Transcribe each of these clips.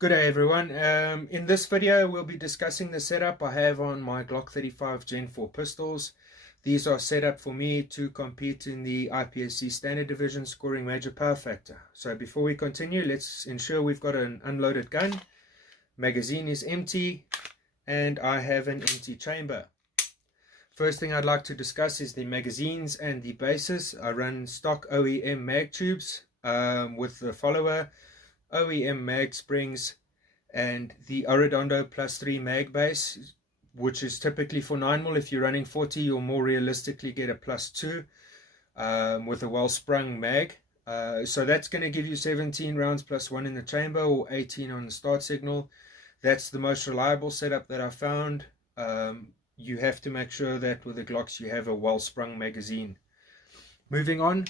Good day everyone. In this video we'll be discussing the setup I have on my Glock 35 Gen 4 pistols. These are set up for me to compete in the IPSC Standard Division scoring major power factor. So before we continue, let's ensure we've got an unloaded gun, magazine is empty, and I have an empty chamber. First thing I'd like to discuss is the magazines and the bases. I run stock OEM mag tubes with the follower, OEM mag springs, and the Arredondo +3 mag base, which is typically for 9mm. If you're running 40, you'll more realistically get a +2 with a well sprung mag. So that's going to give you 17 rounds +1 in the chamber, or 18 on the start signal. That's the most reliable setup that I found. You have to make sure that with the Glocks you have a well sprung magazine. Moving on,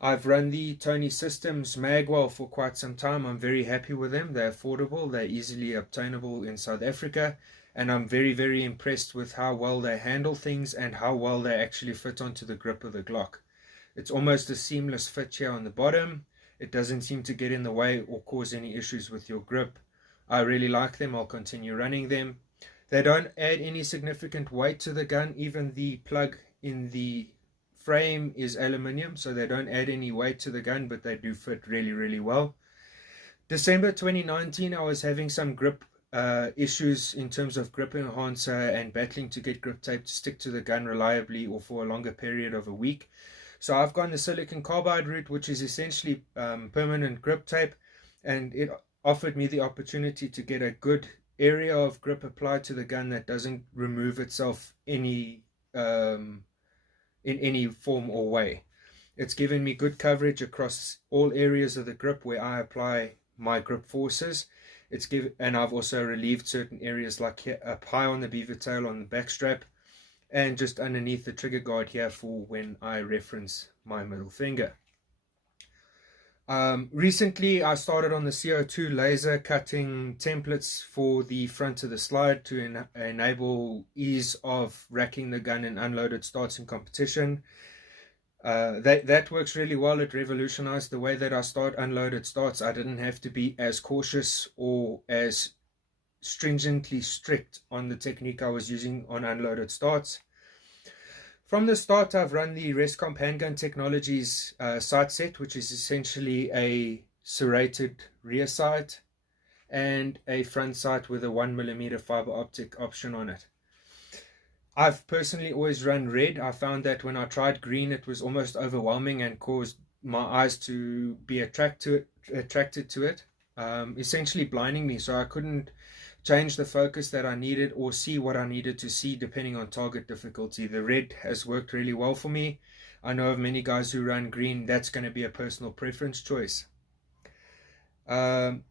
I've run the Tony Systems Magwell for quite some time. I'm very happy with them. They're affordable, they're easily obtainable in South Africa, and I'm very impressed with how well they handle things and how well they actually fit onto the grip of the Glock. It's almost a seamless fit here on the bottom. It doesn't seem to get in the way or cause any issues with your grip. I really like them. I'll continue running them. They don't add any significant weight to the gun. Even the plug in the frame is aluminium, so they don't add any weight to the gun, but they do fit really well. December 2019, I was having some grip issues in terms of grip enhancer and battling to get grip tape to stick to the gun reliably or for a longer period of a week. So I've gone the silicon carbide route, which is essentially permanent grip tape, and it offered me the opportunity to get a good area of grip applied to the gun that doesn't remove itself in any form or way. It's given me good coverage across all areas of the grip where I apply my grip forces. And I've also relieved certain areas, like here, up high on the beaver tail on the back strap, and just underneath the trigger guard here for when I reference my middle finger. Recently I started on the CO2 laser cutting templates for the front of the slide to enable ease of racking the gun in unloaded starts in competition. That works really well. It revolutionized the way that I start unloaded starts. I didn't have to be as cautious or as stringently strict on the technique I was using on unloaded starts. From the start, I've run the Rescomp Handgun Technologies sight set, which is essentially a serrated rear sight and a front sight with a 1mm fiber optic option on it. I've personally always run red. I found that when I tried green, it was almost overwhelming and caused my eyes to be attracted to it, essentially blinding me, so I couldn't change the focus that I needed or see what I needed to see depending on target difficulty. The red has worked really well for me. I know of many guys who run green. That's going to be a personal preference choice. From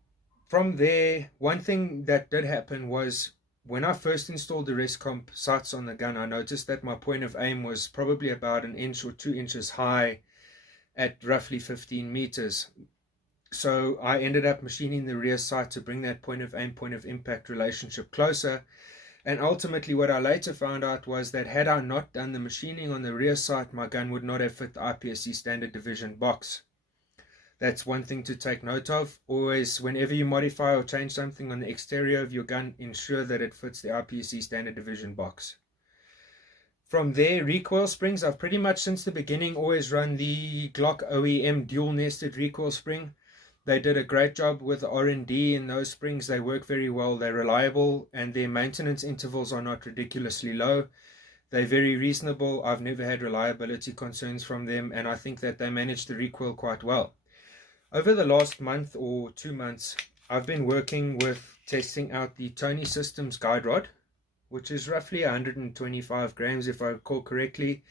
there, one thing that did happen was when I first installed the Rescomp sights on the gun, I noticed that my point of aim was probably about 1 inch or 2 inches high at roughly 15 meters. So I ended up machining the rear sight to bring that point of aim, point of impact relationship closer. And ultimately what I later found out was that had I not done the machining on the rear sight, my gun would not have fit the IPSC Standard Division box. That's one thing to take note of. Always, whenever you modify or change something on the exterior of your gun, ensure that it fits the IPSC Standard Division box. From there, recoil springs. I've pretty much since the beginning always run the Glock OEM dual nested recoil spring. They did a great job with the R&D in those springs. They work very well, they're reliable, and their maintenance intervals are not ridiculously low. They're very reasonable. I've never had reliability concerns from them, and I think that they manage the recoil quite well. Over the last month or 2 months, I've been working with testing out the Tony Systems guide rod, which is roughly 125 grams if I recall correctly,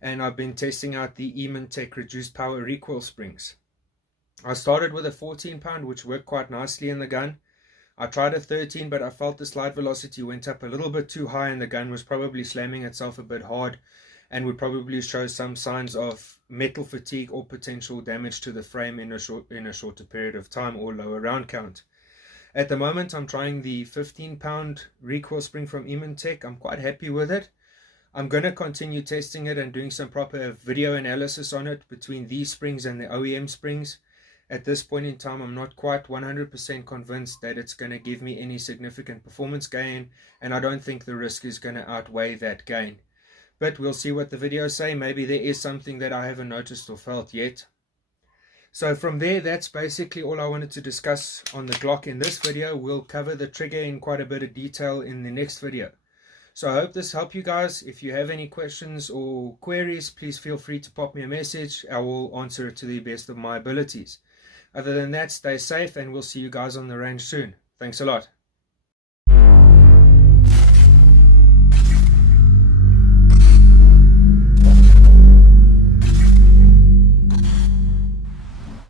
and I've been testing out the Tech reduced power recoil springs. I started with a 14-pound, which worked quite nicely in the gun. I tried a 13, but I felt the slide velocity went up a little bit too high and the gun was probably slamming itself a bit hard and would probably show some signs of metal fatigue or potential damage to the frame in a shorter period of time or lower round count. At the moment, I'm trying the 15-pound recoil spring from Tech. I'm quite happy with it. I'm going to continue testing it and doing some proper video analysis on it between these springs and the OEM springs. At this point in time, I'm not quite 100% convinced that it's going to give me any significant performance gain, and I don't think the risk is going to outweigh that gain. But we'll see what the videos say. Maybe there is something that I haven't noticed or felt yet. So from there, that's basically all I wanted to discuss on the Glock in this video. We'll cover the trigger in quite a bit of detail in the next video. So I hope this helped you guys. If you have any questions or queries, please feel free to pop me a message. I will answer it to the best of my abilities. Other than that, stay safe, and we'll see you guys on the range soon. Thanks a lot.